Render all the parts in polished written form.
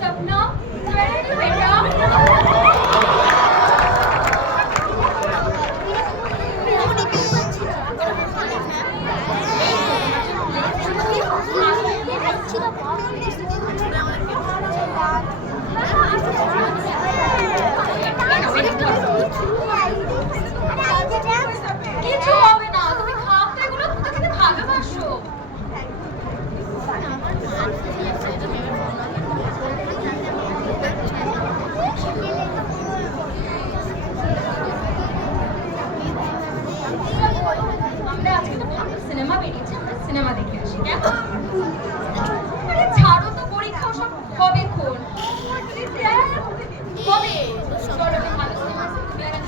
सपना, where are you, बेटा? কিছু হবে না, তুমি খাও তো এগুলো, তুমি খেতে ভালোবাসো। আমরা আজকে তো ভালো সিনেমা বেরিয়েছে, আমরা সিনেমা দেখে আসি কেমন? আরে ছাড়ো তো, পরীক্ষা সব কবে খুন কবে? চলো একটা ভালো সিনেমা আছে, তুমি আর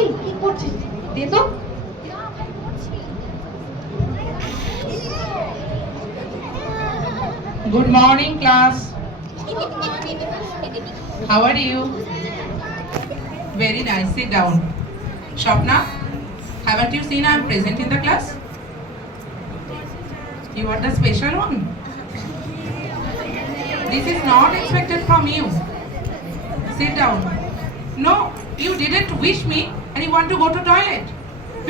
এই কি করছিস? দে তো। Good morning, class. How are you? Very nice. Sit down. Shopna, haven't you seen I am present in the class? You are the special one. This is not expected from you. Sit down. No, you didn't wish me and you want to go to toilet.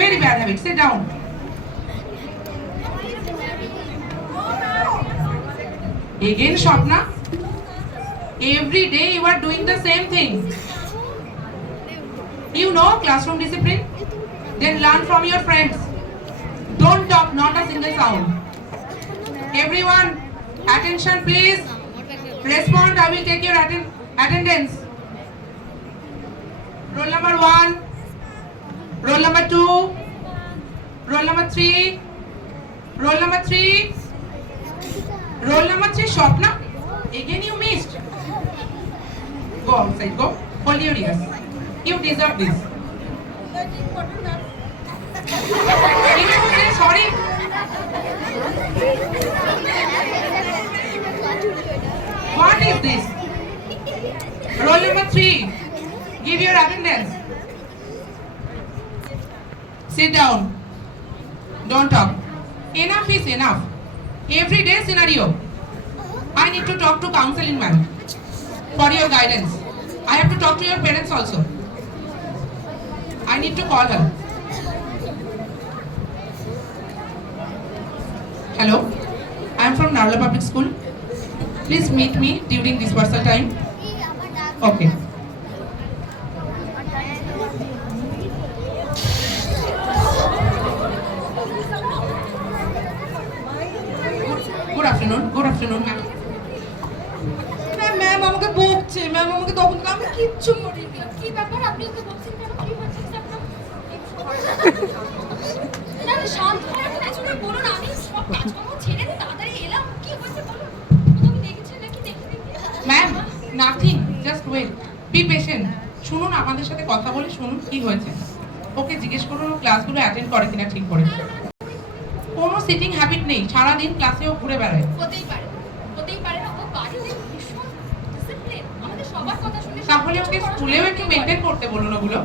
Very bad habit. Sit down. Again, Shopna. Every day you are doing the same thing. You know classroom discipline? Then learn from your friends. Don't talk, not a single sound. Everyone, attention please. Respond, I will take your attendance. Roll number 1, roll number 2, roll number 3, roll number 3, roll number 3, Shopna. Again you missed. Go outside, go. Hold your ears. You deserve this. Sorry. What is this? Roll number 3. Give your attendance. Sit down. Don't talk. Enough is enough. Everyday scenario. I need to talk to counseling man for your guidance. I have to talk to your parents also. I need to call her. Hello, I am from Narla Public School. Please meet me during dispersal time. Okay. Good afternoon, ma'am. Ma'am আমাকে বকছে, ম্যাম আমাকে তখন আমি কিচ্ছু করিনি। কি ব্যাপার, আপনি ওকে বলছেন কেন? কি হচ্ছে আপনার? না না, শান্ত হয়ে কিছু না, বলুন। আমি সব কাজকর্ম ছেড়ে তাড়াতাড়ি এলাম। কি হয়েছে বলুন। তুমি দেখেছেন নাকি? দেখি। Ma'am, nothing, just wait, be patient. শুনুন, আমাদের সাথে কথা বলে শুনুন কি হয়েছে। ওকে জিজ্ঞেস করুন ক্লাসগুলো অ্যাটেন্ড করে কিনা ঠিক করে। কোনো সিটিং হ্যাবিট নেই, সারাদিন ক্লাসেও ঘুরে বেড়ায়। হতেই পারে না, ও বাড়িতে ভীষণ ডিসিপ্লিন, আমাদের সবার কথা শুনে। তাহলে ওকে স্কুলেও একটু মেনটেন করতে বলুন ওগুলো।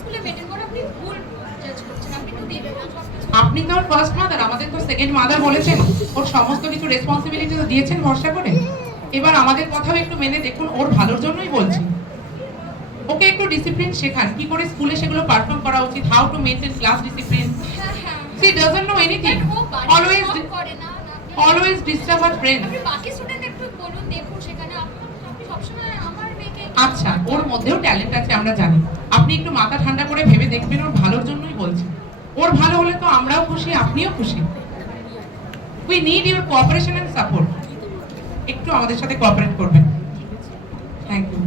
স্কুলে মেনটেন করে আপনি ভুল জাজ করছেন। আপনি একটু দেখুন সবকিছু। আপনি তো ওর ফার্স্ট মাদার, আমাদের তো সেকেন্ড মাদার বলেছেন। ওর সমস্ত কিছু রেসপন্সিবিলিটি তো দিয়েছেন ভরসা করে। এবার আমাদের কথাও একটু মেনে দেখুন, ওর ভালোর জন্যই বলছি। ওকে একটু ডিসিপ্লিন শেখান, কি করে স্কুলে সেগুলো পারফর্ম করা উচিত, how to maintain class discipline. She doesn't know anything. Always disturb her friend. আপনি বাকি স্টুডেন্ট একটু বলুন, দেখুন সেখানে আপনি সবসময় আমার মেয়েকে। আচ্ছা, ওর মধ্যেও ট্যালেন্ট আছে আমরা জানি। আপনি একটু মাথা ঠান্ডা করে ভেবে দেখবেন, ওর ভালোর জন্যই বলছি। ওর ভালো হলে তো আমরাও খুশি, আপনিও খুশি। We need your cooperation and support. আমাদের সাথে কোঅপারেট করবেন। Thank you.